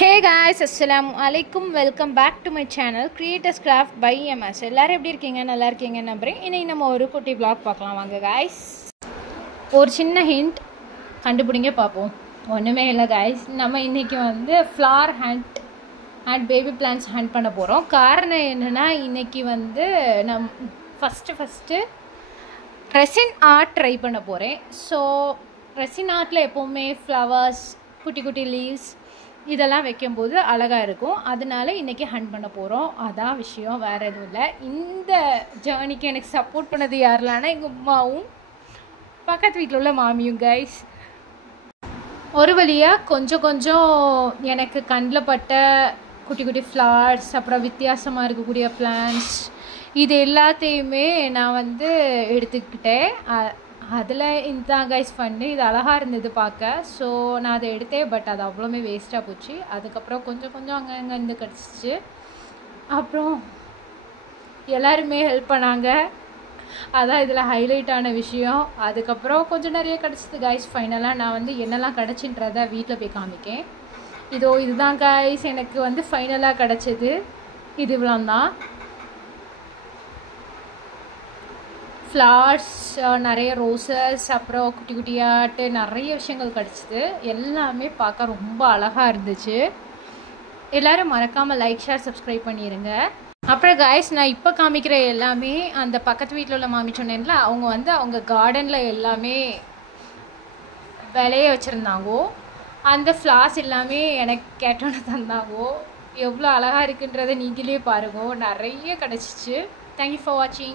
Hey guys, assalamu alaikum. Welcome back to my channel Creators Craft by MS. எல்லாரும் எப்படி இருக்கீங்க? நல்லா இருக்கீங்க நம்புறேன். இன்னைக்கு நம்ம ஒரு குட்டி vlog பார்க்கலாம் வாங்க guys. ஒரு சின்ன ஹிண்ட் கண்டுபிடிங்க பாப்போம். ஒண்ணுமே இல்ல guys. நம்ம இன்னைக்கு வந்து flower hunt and baby plants hunt பண்ண போறோம். காரணம் என்னன்னா இன்னைக்கு வந்து நான் first resin art ட்ரை பண்ண போறேன். So resin artல எப்பவுமே flowers, குட்டி குட்டி leaves இதெல்லாம் வைக்கும்போது அழகாக இருக்கும். அதனால இன்றைக்கி ஹண்ட் பண்ண போகிறோம். அதான் விஷயம், வேறு எதுவும் இல்லை. இந்த ஜேர்னிக்கு எனக்கு சப்போர்ட் பண்ணது யாரெல்லாம்னா எங்கள் அம்மாவும் பக்கத்து வீட்டில் உள்ள மாமியும் கைஸ். ஒரு வழியாக கொஞ்சம் எனக்கு கண்ணில் பட்ட குட்டி குட்டி ஃப்ளவர்ஸ், அப்புறம் வித்தியாசமாக இருக்கக்கூடிய பிளான்ட்ஸ், இது எல்லாத்தையுமே நான் வந்து எடுத்துக்கிட்டேன். அதில் இதுதான் கைஸ் பண்ணு. இது அழகாக இருந்தது பார்க்க. ஸோ நான் அதை எடுத்தேன். பட் அது அவ்வளோமே வேஸ்ட்டாக போச்சு. அதுக்கப்புறம் கொஞ்சம் அங்கங்கே இருந்து கிடச்சிச்சு. அப்புறம் எல்லாருமே ஹெல்ப் பண்ணாங்க. அதான் இதில் ஹைலைட்டான விஷயம். அதுக்கப்புறம் கொஞ்சம் நிறைய கிடச்சிது கைஸ். ஃபைனலாக நான் வந்து என்னெல்லாம் கிடச்சின்றதை வீட்டில் போய் காமிக்கேன். இதுதான் கைஸ் எனக்கு வந்து ஃபைனலாக கிடச்சிது. இது இவ்வளோ தான். ஃப்ளவர்ஸ், நிறைய ரோசஸ், அப்புறம் குட்டி குட்டியாட்டு நிறைய விஷயங்கள் கிடச்சிது. எல்லாமே பார்க்க ரொம்ப அழகாக இருந்துச்சு. எல்லோரும் மறக்காமல் லைக், ஷேர், சப்ஸ்கிரைப் பண்ணிடுங்க. அப்புறம் கைஸ் நான் இப்போ காமிக்கிற எல்லாமே அந்த பக்கத்து வீட்டில் உள்ள மாமி சொன்னேன்ல, அவங்க வந்து அவங்க கார்டனில் எல்லாமே விளைய வச்சுருந்தாங்கோ. அந்த ஃப்ளார்ஸ் எல்லாமே எனக்கு கேட்டோன்னு தந்தாங்கோ. எவ்வளோ அழகாக இருக்குன்றதை நீங்களே பாருங்க. நிறைய கிடச்சிச்சு. தேங்க்யூ ஃபார் வாட்சிங்.